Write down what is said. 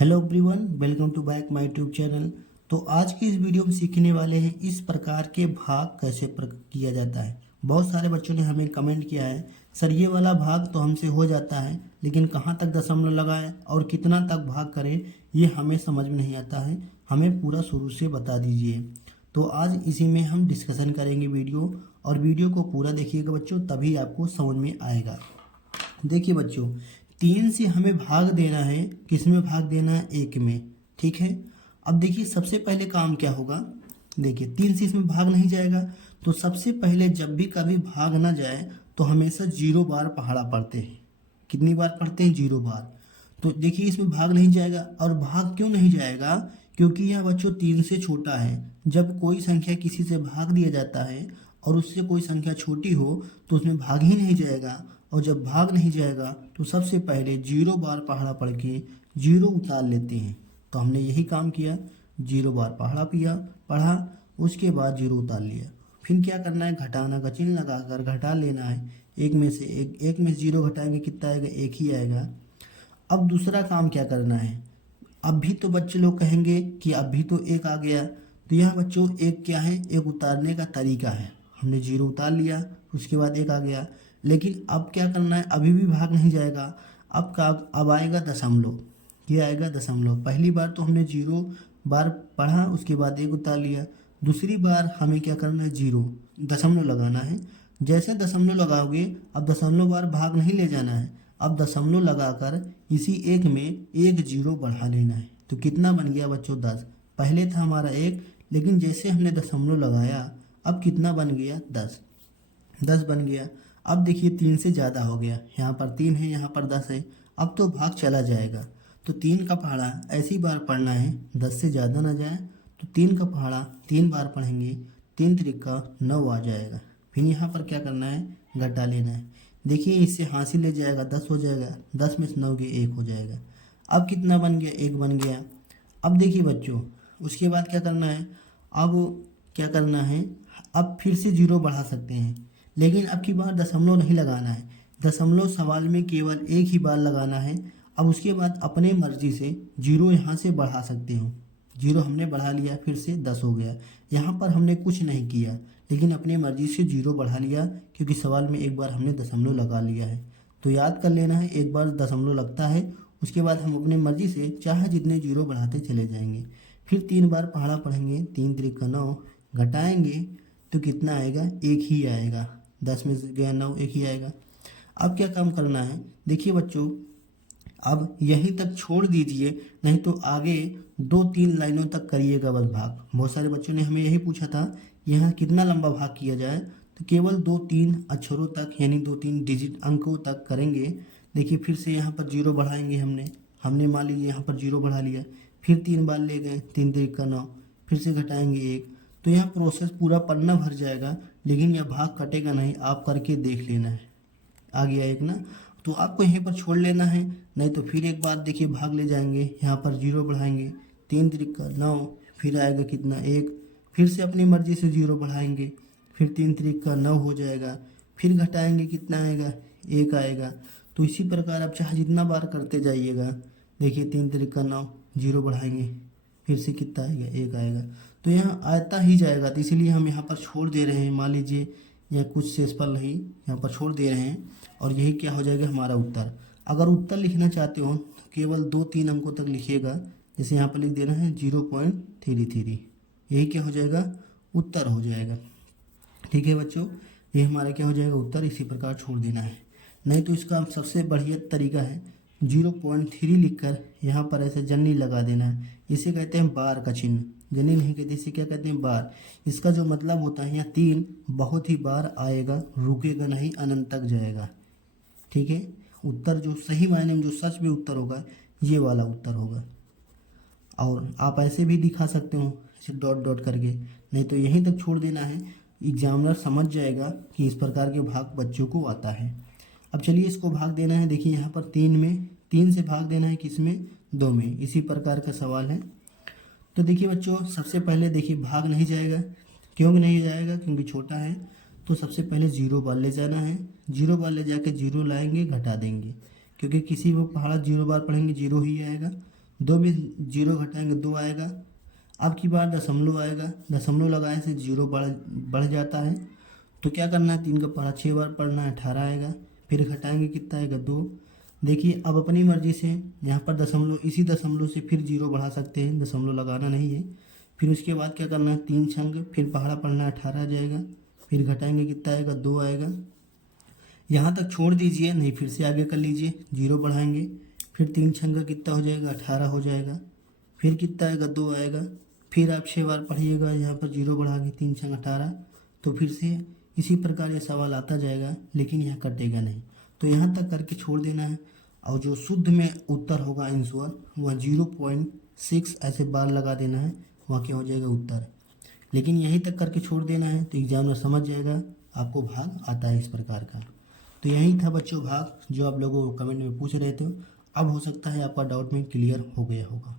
Hello everyone, welcome to back my YouTube channel. तो आज की इस वीडियो में सीखने वाले हैं इस प्रकार के भाग कैसे किया जाता है। बहुत सारे बच्चों ने हमें कमेंट किया है, सर ये वाला भाग तो हमसे हो जाता है लेकिन कहाँ तक दशमलव लगाएं और कितना तक भाग करें ये हमें समझ में नहीं आता है, हमें पूरा शुरू से बता दीजिए। तो आज इसी में हम डिस्कशन करेंगे वीडियो, और वीडियो को पूरा देखिएगा बच्चों, तभी आपको समझ में आएगा। देखिए बच्चों, 3 से हमें भाग देना है, किस में भाग देना है? 1 में। ठीक है, अब देखिए सबसे पहले काम क्या होगा। देखिए 3 से इसमें भाग नहीं जाएगा, तो सबसे पहले जब भी कभी भाग ना जाए तो हमेशा 0 बार पहाड़ा पढ़ते हैं। कितनी बार पढ़ते हैं? 0 बार। तो देखिए इसमें भाग नहीं जाएगा, और भाग क्यों नहीं जाएगा? क्योंकि यह बच्चों 3 से छोटा है। जब कोई संख्या किसी से भाग दिया जाता है और उससे कोई संख्या छोटी हो तो उसमें भाग ही नहीं जाएगा, और जब भाग नहीं जाएगा तो सबसे पहले 0 बार पहाड़ा पढ़ के 0 उतार लेते हैं। तो हमने यही काम किया, 0 बार पहाड़ा पढ़ा, उसके बाद 0 उतार लिया। फिर क्या करना है? घटाना का चिन्ह लगाकर घटा लेना है। एक में से 0 घटाएंगे कितना आएगा? 1 ही आएगा। अब दूसरा काम क्या करना है? अब भी तो बच्चे लोग कहेंगे कि अब भी तो 1 आ गया, तो यह बच्चों 1 क्या है? 1 उतारने का तरीका है। हमने 0 उतार लिया, उसके बाद 1 आ गया, लेकिन अब क्या करना है? अभी भी भाग नहीं जाएगा। अब आएगा दशमलव। ये आएगा दशमलव। पहली बार तो हमने 0 बार पढ़ा, उसके बाद 1 उतार लिया। दूसरी बार हमें क्या करना है? 0 दशमलव लगाना है। जैसे दशमलव लगाओगे, अब दशमलव बार भाग नहीं ले जाना है, अब दशमलव लगाकर इसी 1 में 1 0 बढ़ा लेना है। तो कितना बन गया बच्चों? 10। पहले था हमारा 1, लेकिन जैसे हमने दशमलव लगाया अब कितना बन गया? 10 बन गया। अब देखिए 3 से ज़्यादा हो गया, यहाँ पर 3 है, यहाँ पर 10 है, अब तो भाग चला जाएगा। तो 3 का पहाड़ा ऐसी बार पढ़ना है 10 से ज़्यादा ना जाए। तो 3 का पहाड़ा 3 बार पढ़ेंगे, 3 त्रिका 9 आ जाएगा। फिर यहाँ पर क्या करना है? घटा लेना है। देखिए इससे हासिल ले जाएगा, 10 हो जाएगा, 10 में से 9 के 1 हो जाएगा। अब कितना बन गया? 1 बन गया। अब देखिए बच्चों, उसके बाद क्या करना है? अब क्या करना है? अब फिर से 0 बढ़ा सकते हैं, लेकिन अब की बार दशमलव नहीं लगाना है। दशमलव सवाल में केवल 1 ही बार लगाना है। अब उसके बाद अपने मर्जी से 0 यहाँ से बढ़ा सकते हो। 0 हमने बढ़ा लिया, फिर से 10 हो गया। यहाँ पर हमने कुछ नहीं किया, लेकिन अपनी मर्जी से 0 बढ़ा लिया, क्योंकि सवाल में एक बार हमने दशमलव लगा लिया है। तो याद कर लेना है, एक बार दशमलव लगता है, उसके बाद हम अपनी मर्जी से चाहे जितने 0 बढ़ाते चले जाएंगे। फिर 3 बार पहाड़ा पढ़ेंगे, 3 त्रिक 9, घटाएंगे तो कितना आएगा? 1 ही आएगा। 10 में से गया 9, 1 ही आएगा। अब क्या काम करना है? देखिए बच्चों, अब यहीं तक छोड़ दीजिए, नहीं तो आगे 2-3 लाइनों तक करिएगा बस भाग। बहुत सारे बच्चों ने हमें यही पूछा था, यहाँ कितना लंबा भाग किया जाए? तो केवल 2-3 अक्षरों तक, यानी 2-3 डिजिट अंकों तक करेंगे। देखिए फिर से यहाँ पर 0 बढ़ाएंगे, हमने मान लीजिए यहाँ पर 0 बढ़ा लिया, फिर 3 बार ले गए, 3 त्रिक 9, फिर से घटाएंगे 1। तो यहाँ प्रोसेस पूरा पन्ना भर जाएगा, लेकिन यह भाग कटेगा नहीं, आप करके देख लेना है। आ गया 1 ना, तो आपको यहीं पर छोड़ लेना है, नहीं तो फिर एक बार देखिए भाग ले जाएंगे, यहाँ पर 0 बढ़ाएंगे, 3 त्रिक 9, फिर आएगा कितना? 1, फिर से अपनी मर्जी से 0 बढ़ाएंगे, फिर 3 त्रिक 9 हो जाएगा, फिर घटाएंगे कितना आएगा? 1 आएगा। तो इसी प्रकार आप चाहे जितना बार करते जाइएगा। देखिए 3 त्रिक 9, 0 बढ़ाएंगे, फिर से कितना आएगा? 1 आएगा। तो यहाँ आता ही जाएगा, तो इसीलिए हम यहाँ पर छोड़ दे रहे हैं। मान लीजिए यहाँ कुछ शेषफल नहीं, यहाँ पर छोड़ दे रहे हैं, और यही क्या हो जाएगा? हमारा उत्तर। अगर उत्तर लिखना चाहते हो तो केवल 2-3 अंकों तक लिखिएगा। जैसे यहाँ पर लिख देना है 0.33, यही क्या हो जाएगा? उत्तर हो जाएगा। ठीक है बच्चों, ये हमारा क्या हो जाएगा? उत्तर। इसी प्रकार छोड़ देना है। नहीं तो इसका सबसे बढ़िया तरीका है 0.3 लिखकर यहाँ पर ऐसे जन्नी लगा देना है। इसे कहते हैं बार का चिन्ह। जन्नी नहीं कहते, इसे क्या कहते हैं? बार। इसका जो मतलब होता है, यहाँ 3 बहुत ही बार आएगा, रुकेगा नहीं, अनंत तक जाएगा। ठीक है, उत्तर जो सही मायने में जो सच में उत्तर होगा, ये वाला उत्तर होगा। और आप ऐसे भी दिखा सकते हो, ऐसे डॉट डॉट करके, नहीं तो यहीं तक छोड़ देना है। एग्जामिनर समझ जाएगा कि इस प्रकार के भाग बच्चों को आता है। अब चलिए इसको भाग देना है। देखिए यहाँ पर 3 से भाग देना है, किस में? 2 में। इसी प्रकार का सवाल है। तो देखिए बच्चों, सबसे पहले देखिए भाग नहीं जाएगा। क्यों नहीं जाएगा? क्योंकि छोटा है। तो सबसे पहले 0 बार ले जाना है, 0 बार ले जाकर 0 लाएंगे, घटा देंगे, क्योंकि किसी भी पहाड़ा 0 बार पढ़ेंगे 0 ही आएगा। 2 में 0 घटाएंगे 2 आएगा। अब की बार दशमलव आएगा, दशमलव लगाने से 0 बढ़ जाता है। तो क्या करना है, 3 का पढ़ा 6 बार पढ़ना है, 18 आएगा। फिर घटाएंगे कितना आएगा 2। देखिए अब अपनी मर्जी से यहाँ पर दशमलव, इसी दशमलव से फिर 0 बढ़ा सकते हैं, दशमलव लगाना नहीं है। फिर उसके बाद क्या करना है, 3 छंग, फिर पहाड़ा पढ़ना है, 18 आ जाएगा। फिर घटाएंगे कितना आएगा 2 आएगा। यहाँ तक छोड़ दीजिए, नहीं फिर से आगे कर लीजिए, 0 बढ़ाएंगे, फिर 3 छंग कितना हो जाएगा 18 हो जाएगा। फिर कितना आएगा 2 आएगा। फिर आप 6 बार पढ़िएगा, यहाँ पर 0 बढ़ा के 3 छंग 18। तो फिर से इसी प्रकार ये सवाल आता जाएगा, लेकिन यहाँ कटेगा नहीं। तो यहाँ तक करके छोड़ देना है, और जो शुद्ध में उत्तर होगा आंसर वह 0.6 ऐसे बार लगा देना है, वहाँ क्या हो जाएगा उत्तर। लेकिन यहीं तक करके छोड़ देना है, तो एग्जामिनर समझ जाएगा आपको भाग आता है इस प्रकार का। तो यही था बच्चों भाग, जो आप लोगों को कमेंट में पूछ रहे थे। अब हो सकता है आपका डाउट में क्लियर हो गया होगा।